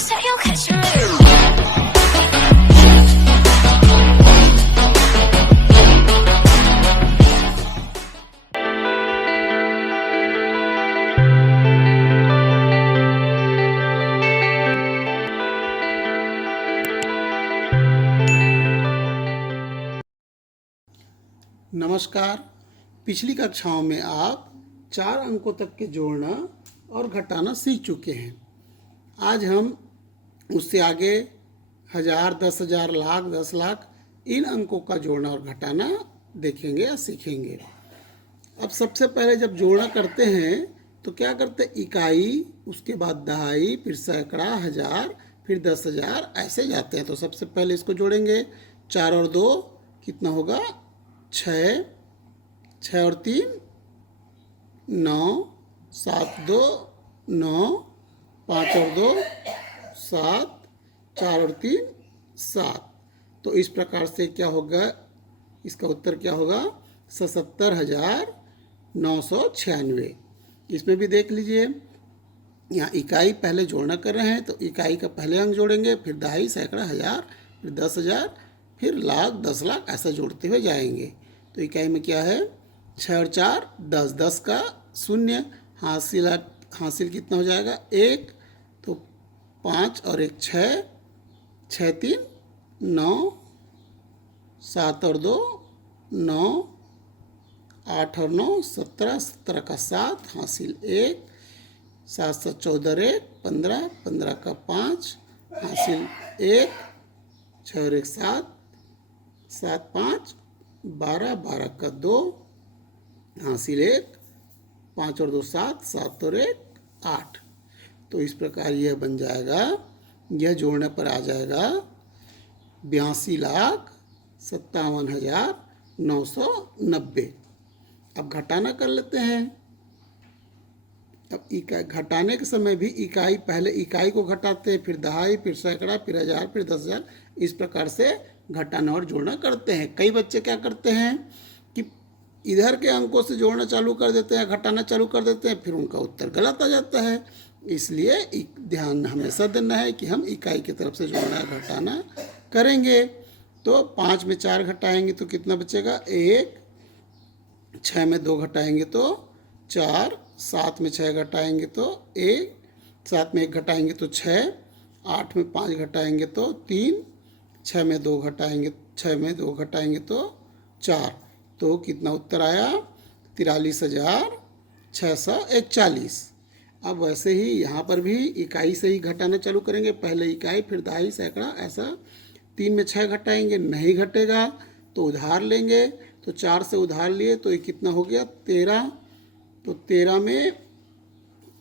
say you'll catch me. नमस्कार। पिछली कक्षाओं में आप 4 अंकों तक के जोड़ना और घटाना सीख चुके हैं। आज हम उससे आगे 1000, 10,000, लाख, 10 लाख इन अंकों का जोड़ना और घटाना देखेंगे या सीखेंगे। अब सबसे पहले जब जोड़ना करते हैं तो क्या करते हैं, इकाई, उसके बाद दहाई, फिर सैकड़ा, हजार, फिर 10,000 ऐसे जाते हैं। तो सबसे पहले इसको जोड़ेंगे। 4 और 2 कितना होगा, 6, 6 और 3 9, 7 2 9, 5 और 2 7, 4 और 3 7। तो इस प्रकार से क्या होगा, इसका उत्तर क्या होगा, 77,996। इसमें भी देख लीजिए, यहाँ इकाई पहले जोड़ना कर रहे हैं तो इकाई का पहले अंक जोड़ेंगे, फिर दहाई, सैकड़ा, हजार, फिर 10,000, फिर लाख, 10 लाख ऐसा जोड़ते हुए जाएंगे। तो इकाई में क्या है, 6 और 4 10, 10 का शून्य, हासिल कितना हो जाएगा, 1, तो 5 और 1 6, 6 3 9, 7 और 2 9, 8 और 9 17, 17 का 7, हासिल 1, 7 7 14 1 15, 15 का 5, हासिल 1, 6 और 1 7, 7 5 12, 12 का 2, हासिल 1, 5 और 2 7, 7 और 1 8। तो इस प्रकार यह बन जाएगा, यह जोड़ने पर आ जाएगा 82,57,990। अब घटाना कर लेते हैं। अब इकाई घटाने के समय भी इकाई, पहले इकाई को घटाते हैं, फिर दहाई, फिर सैकड़ा, फिर हजार, फिर 10,000। इस प्रकार से घटाना और जोड़ना करते हैं। कई बच्चे क्या करते हैं कि इधर के अंकों से जोड़ना चालू कर देते हैं, घटाना चालू कर देते हैं, फिर उनका उत्तर गलत आ जाता है। इसलिए ध्यान हमेशा देना है कि हम इकाई की तरफ से जोड़ना घटाना करेंगे। तो 5 में 4 घटाएंगे तो कितना बचेगा, 1, 6 में 2 घटाएंगे तो 4, 7 में 6 घटाएंगे तो 1, 7 में 1 घटाएंगे तो 6, 8 में 5 घटाएंगे तो 3, 6 में 2 घटाएंगे, 6 में 2 घटाएंगे तो 4। तो कितना उत्तर आया, 43,641। अब वैसे ही यहाँ पर भी इकाई से ही घटाना चालू करेंगे। पहले इकाई, फिर दहाई, सैकड़ा ऐसा। 3 में 6 घटाएंगे, नहीं घटेगा तो उधार लेंगे। तो 4 से उधार लिए तो ये कितना हो गया, 13। तो 13 में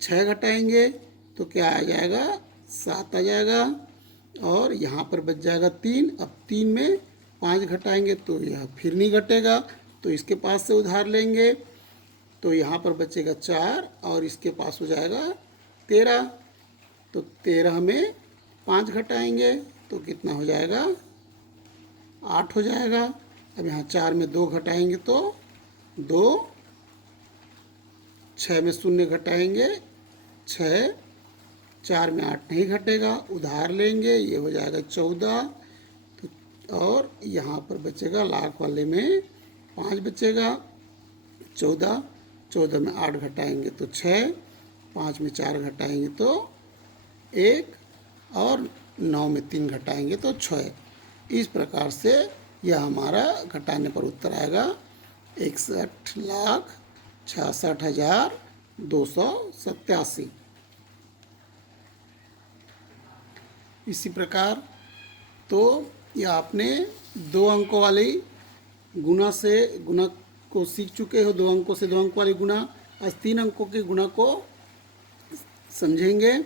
6 घटाएंगे तो क्या आ जाएगा, 7 आ जाएगा। और यहाँ पर बच जाएगा 3। अब 3 में 5 घटाएंगे तो यह फिर नहीं घटेगा, तो इसके पास से उधार लेंगे। तो यहाँ पर बचेगा 4 और इसके पास हो जाएगा 13। तो 13 में 5 घटाएंगे तो कितना हो जाएगा, 8 हो जाएगा। अब यहाँ 4 में 2 घटाएंगे तो 2, 6 में 0 घटाएंगे 6, 4 में 8 नहीं घटेगा, उधार लेंगे, ये हो जाएगा 14। तो और यहाँ पर बचेगा लाख वाले में 5 बचेगा, 14, 14 में 8 घटाएंगे तो 6, 5 में 4 घटाएंगे तो 1 और 9 में 3 घटाएंगे तो 6। इस प्रकार से यह हमारा घटाने पर उत्तर आएगा 61,66,287। इसी प्रकार तो यह आपने 2 अंकों वाली गुणा को सीख चुके हो। 2 अंकों से 2 अंक वाली गुणा। आज 3 अंकों के गुणा को समझेंगे।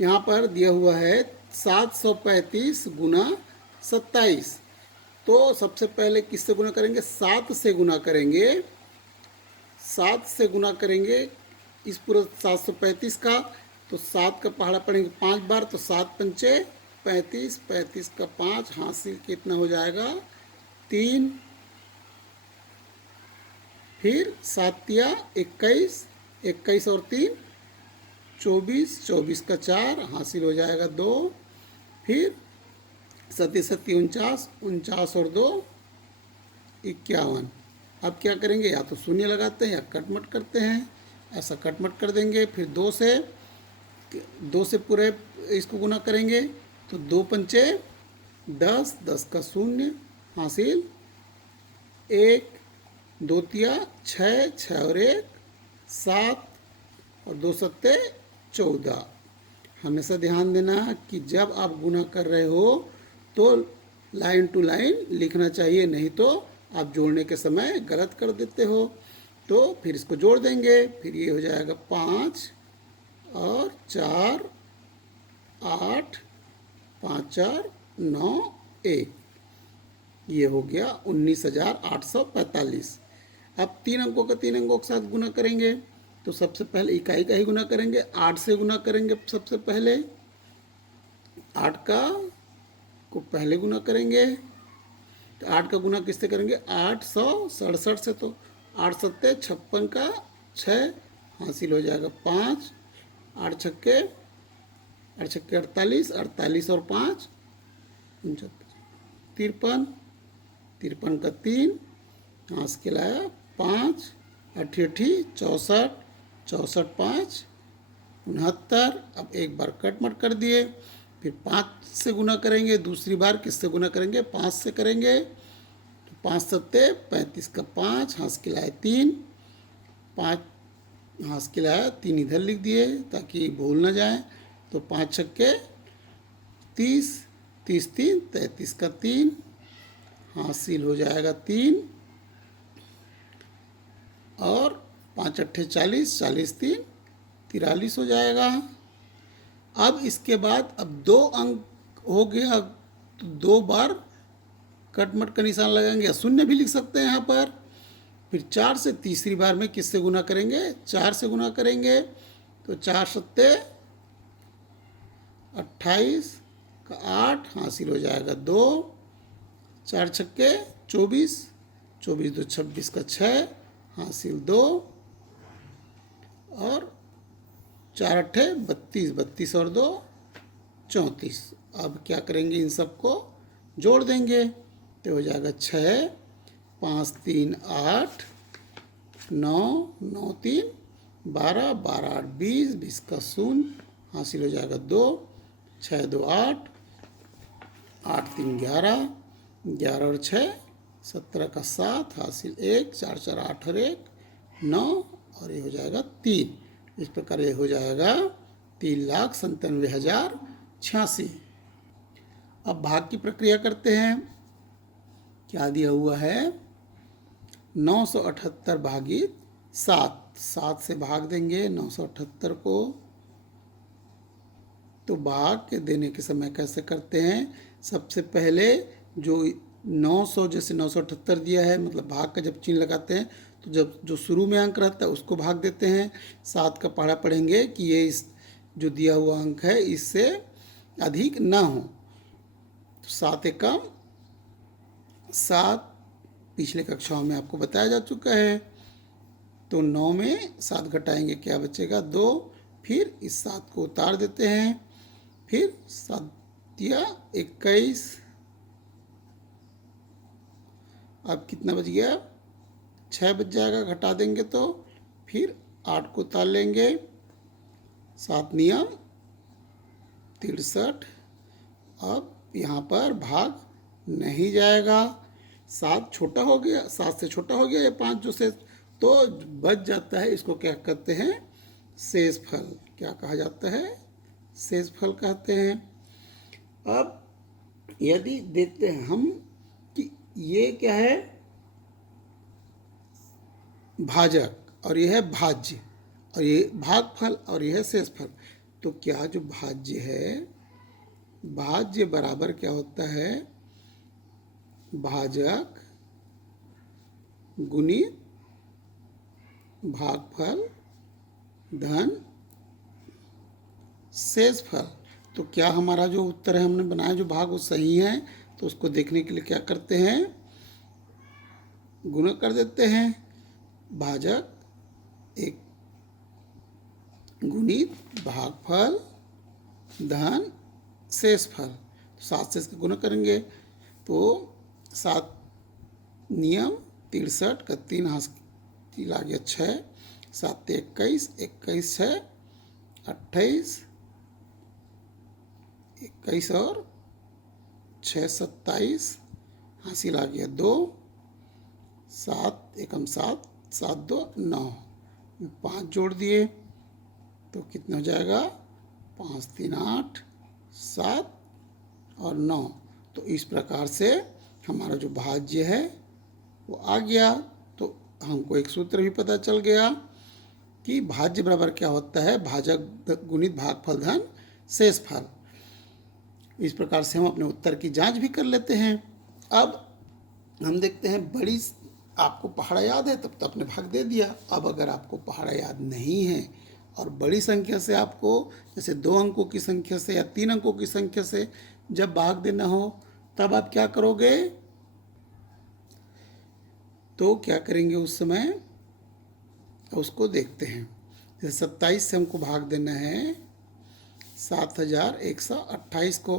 यहाँ पर दिया हुआ है 735 गुना 27। तो सबसे पहले किससे गुना करेंगे, 7 से गुना करेंगे। 7 से गुना करेंगे इस पूरे 735 का। तो 7 का पहाड़ा पड़ेंगे 5 बार, तो 7 पंचे 35, 35 का 5, हासिल कितना हो जाएगा 3। फिर 7 तिया 21, 21 और 3 24, 24 का 4 हासिल हो जाएगा 2। फिर 7 7 49, 49 और 2 51। अब क्या करेंगे, या तो शून्य लगाते हैं या कटमट करते हैं। ऐसा कटमट कर देंगे। फिर 2 से पूरे इसको गुना करेंगे तो 2 पंचे 10, 10 का शून्य हासिल 1, 2 तिया 6, 6 और 1 7 और 2 सत्ते 14। हमेशा ध्यान देना कि जब आप गुना कर रहे हो तो लाइन टू लाइन लिखना चाहिए, नहीं तो आप जोड़ने के समय गलत कर देते हो। तो फिर इसको जोड़ देंगे। फिर ये हो जाएगा 5 और 4 8, 5 4 9 1। ये हो गया 19,845। अब 3 अंकों का 3 अंकों के साथ गुना करेंगे तो सबसे पहले इकाई का ही गुना करेंगे। 8 से गुना करेंगे सबसे पहले। 8 का को पहले गुना करेंगे तो 8 का गुना किससे करेंगे, 867 से। तो 8 सत्ते 56 का 6 हासिल हो जाएगा 5। 8 छक्के 48, 48 और 5 53, 53 का 3 हाथ के लाया 5। 88 64, 64 5 69। अब एक बार कटमट कर दिए। फिर 5 से गुना करेंगे। दूसरी बार किससे गुना करेंगे, 5 से करेंगे। तो 5 सत्ते 35 का 5 हाथ के लाए 3। 5 हाथ के लाया 3 इधर लिख दिए ताकि भूल ना जाए। तो 5 छक्के 30, 30 3 33 का 3 हासिल हो जाएगा 3। और 5 अट्ठे 40, 40 3 43 हो जाएगा। अब इसके बाद अब 2 अंक हो गया तो 2 बार कटमट का निशान लगाएंगे या शून्य भी लिख सकते हैं यहाँ पर। फिर 4 से तीसरी बार में किससे गुना करेंगे, 4 से गुना करेंगे। तो 4 सत्ते 28 का 8 हासिल हो जाएगा 2। 4 छक्के 24, 24 2 26 का 6 हासिल 2। और 4 अट्ठे 32, 32 और 2 34। अब क्या करेंगे, इन सबको जोड़ देंगे तो हो जाएगा 6 5 3 8 9 9 3 12 12 8 20 20 का 0 हासिल हो जाएगा 2। 6 2 8 8 3 11 11 और 6 17 का 7 हासिल 1। 4 4 8 और 1 9 और ये हो जाएगा 3। इस प्रकार ये हो जाएगा 3,97,086। अब भाग की प्रक्रिया करते हैं। क्या दिया हुआ है, 978 भागित 7। 7 से भाग देंगे 978 को। तो भाग के देने के समय कैसे करते हैं, सबसे पहले जो 900 जैसे 978 दिया है, मतलब भाग का जब चिन्ह लगाते हैं तो जब जो शुरू में अंक रहता है उसको भाग देते हैं। 7 का पढ़ा पढ़ेंगे कि ये इस जो दिया हुआ अंक है इससे अधिक ना हो। तो 7 एकम 7 पिछले कक्षाओं में आपको बताया जा चुका है। तो 9 में 7 घटाएंगे क्या बचेगा, 2। फिर इस 7 को उतार देते हैं। फिर 7 या 21। अब कितना बच गया, 6 बच जाएगा, घटा देंगे तो। फिर 8 को उतार लेंगे। 7 नियम 63। अब यहाँ पर भाग नहीं जाएगा। 7 छोटा हो गया, 7 से छोटा हो गया ये 5 जो से, तो बच जाता है। इसको क्या कहते हैं, शेष फल। क्या कहा जाता है, शेष फल कहते हैं। अब यदि देखते हैं हम कि ये क्या है, भाजक, और यह है भाज्य, और ये भागफल, और यह है शेषफल। तो क्या जो भाज्य है, भाज्य बराबर क्या होता है, भाजक गुणित भागफल धन शेषफल। तो क्या हमारा जो उत्तर है हमने बनाया जो भाग वो सही है, तो उसको देखने के लिए क्या करते हैं, गुणा कर देते हैं। भाजक एक गुणित भागफल धन शेषफल। 7 से इसका गुणा करेंगे तो 7 नियम 63 का 3 हासिल आ गया 6, 7 21, 21 6 28, 21 और 6 27, हासिल आ गया 2, 7 एकम 7, 7 2 9, 5 जोड़ दिए तो कितना हो जाएगा 5 3 8 7 और 9। तो इस प्रकार से हमारा जो भाज्य है वो आ गया। तो हमको एक सूत्र भी पता चल गया कि भाज्य बराबर क्या होता है, भाजक गुणित भागफल धन शेषफल। इस प्रकार से हम अपने उत्तर की जांच भी कर लेते हैं। अब हम देखते हैं बड़ी, आपको पहाड़ा याद है तब तो आपने भाग दे दिया। अब अगर आपको पहाड़ा याद नहीं है और बड़ी संख्या से आपको, जैसे 2 अंकों की संख्या से या 3 अंकों की संख्या से जब भाग देना हो तब आप क्या करोगे, तो क्या करेंगे उस समय उसको देखते हैं। जैसे 27 से हमको भाग देना है 7128 को,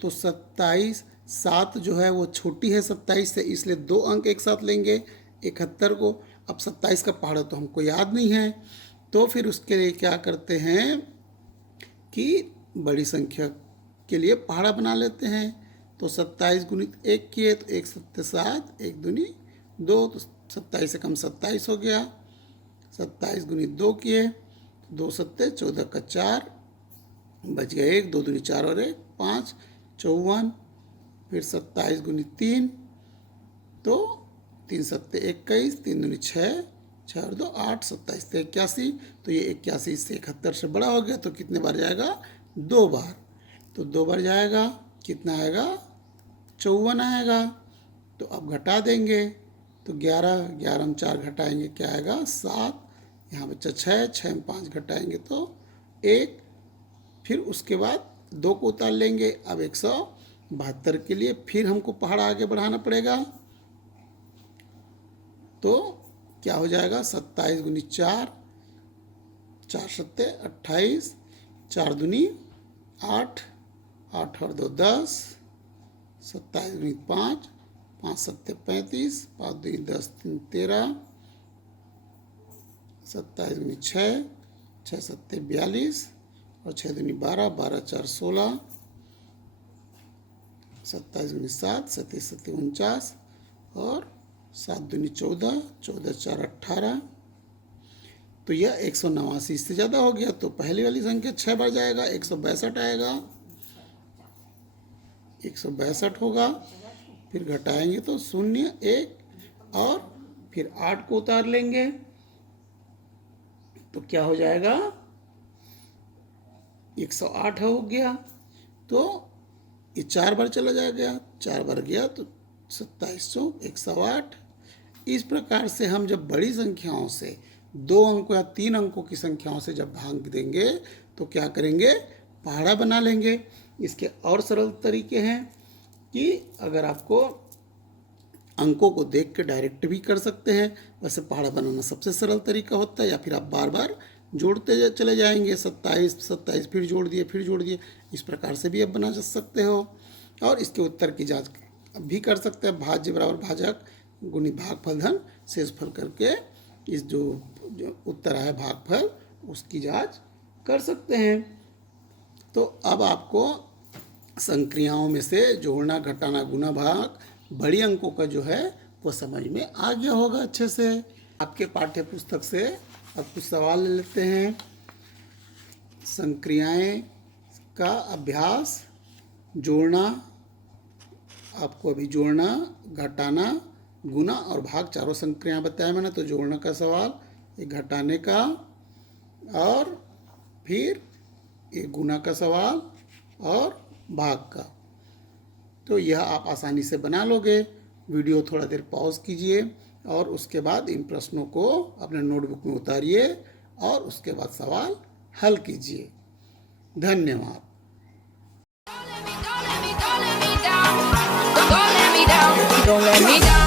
तो 27 7 जो है वो छोटी है 27 से, इसलिए 2 अंक एक साथ लेंगे 71 को। अब 27 का पहाड़ा तो हमको याद नहीं है, तो फिर उसके लिए क्या करते हैं कि बड़ी संख्या के लिए पहाड़ा बना लेते हैं। तो 27 गुणित 1 किए तो 1 7 7, 1 दूनी 2, तो 27 से कम 27 हो गया। 27 गुणित 2 किए 2 7 14 का 4, बच गया 1, 2 दूनी 4 और 1 5 54। फिर 27 गुणित 3, तो 3 7 21, 3 दूनी 6, 6 और 2 8, 27 से 81। तो ये 81 से 71 से बड़ा हो गया, तो कितने बार जाएगा 2 बार। तो 2 बार जाएगा, कितना आएगा 54 आएगा। तो अब घटा देंगे तो 11 11 में 4 घटाएंगे क्या आएगा 7, यहाँ बच्चा 6 6 में 5 घटाएंगे तो 1। फिर उसके बाद 2 को उतार लेंगे। अब 172 के लिए फिर हमको पहाड़ा आगे बढ़ाना पड़ेगा। तो क्या हो जाएगा 27 गुनी 4, 4 7 28, 4 दूनी 8, 8 और 2 10, 27 गुनी 5, 5 7 35, 5 दूनी 10 3 13, 27 गुनी 6, 6 7 42 और 6 दूनी 12, 12 4 16, 27 गुनी 7, 7 7 49 और 7 दूनी 14, 14 4 18। तो यह 189 से ज़्यादा हो गया, तो पहली वाली संख्या 6 बार जाएगा, 162 आएगा, 162 होगा। फिर घटाएंगे तो 0 1 और फिर 8 को उतार लेंगे तो क्या हो जाएगा 108 हो गया। तो ये 4 बार चला जाएगा, 4 बार गया तो 2700 108। इस प्रकार से हम जब बड़ी संख्याओं से 2 अंकों या 3 अंकों की संख्याओं से जब भाग देंगे तो क्या करेंगे पहाड़ा बना लेंगे। इसके और सरल तरीके हैं कि अगर आपको अंकों को देख के डायरेक्ट भी कर सकते हैं, वैसे पहाड़ा बनाना सबसे सरल तरीका होता है, या फिर आप बार बार जोड़ते चले जाएंगे 27 27 फिर जोड़ दिए, इस प्रकार से भी आप बना सकते हो। और इसके उत्तर की जांच भी कर सकते हैं, भाज्य बराबर भाजक गुणित भागफल धन शेषफल करके इस जो उत्तर है भागफल उसकी जांच कर सकते हैं। तो अब आपको संक्रियाओं में से जोड़ना घटाना गुणा भाग बड़ी अंकों का जो है वो समझ में आ गया होगा अच्छे से। आपके पाठ्य पुस्तक से अब कुछ सवाल ले लेते हैं। संक्रियाएं का अभ्यास, जोड़ना, आपको अभी जोड़ना घटाना गुणा और भाग चारों संक्रियाएं बताया मैंने। तो जोड़ने का सवाल, एक घटाने का और फिर एक गुणा का सवाल और भाग का। तो यह आप आसानी से बना लोगे। वीडियो थोड़ा देर पॉज कीजिए और उसके बाद इन प्रश्नों को अपने नोटबुक में उतारिए और उसके बाद सवाल हल कीजिए। धन्यवाद। Don't let me down.